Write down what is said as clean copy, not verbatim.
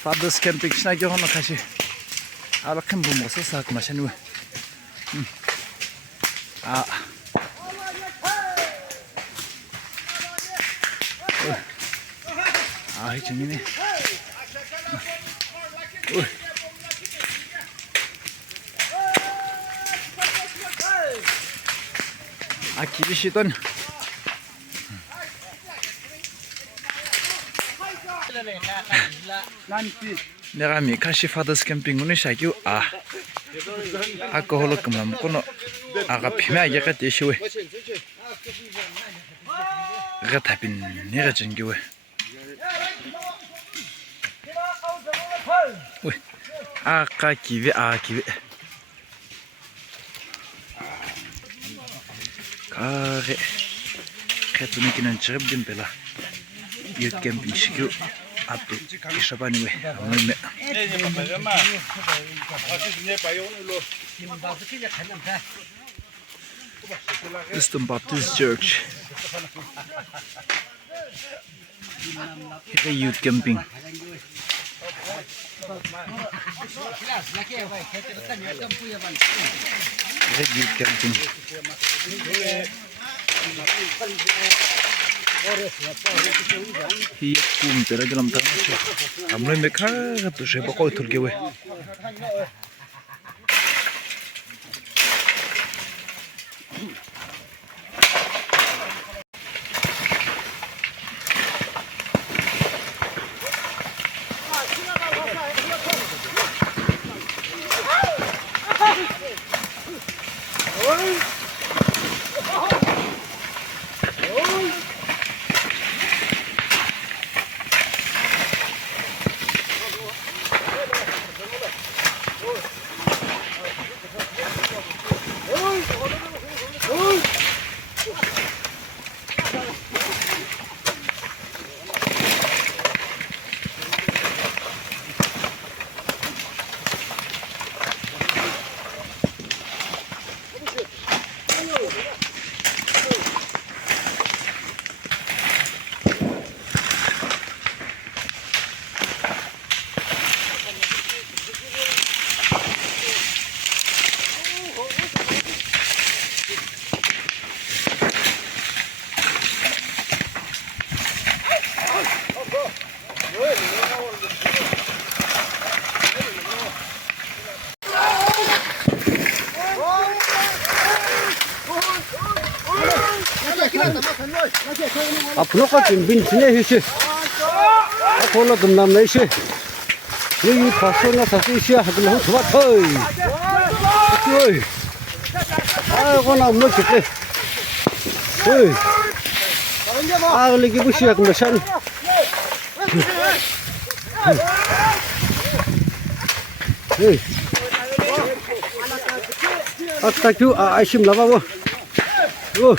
Fathers camping 시나기하나 다시 아라캔 부모서 싹 마셔누. 아. 아, 이 재미네. 아, 기비시던. 내가 미카시 파더스 캠핑을 시작이요. 아, 아까 홀로금만 먹고는 아가 피마야가 되시왜. 내가 답인 내가 전교회. 왜? 아까 기비 기비. 가게. 개투니기는 저럽긴 별라. 이 캠핑 시교. 앞도 이셔바니 왜 아무나 Eastern Baptist Church. Here youth camping. Here youth camping. Hi kum tera jalam ta amle mekha tu se bako thul ke we 앞으로가 준비 진행해시. 앞으로 덤남내시. 여기 가서나 다시 하들로 좋아 터이. 어이. 아이고 나 멋지게. 어이. 아글리기 부시야 그러면. 어이. 아까 주 아이심 나봐봐. 오.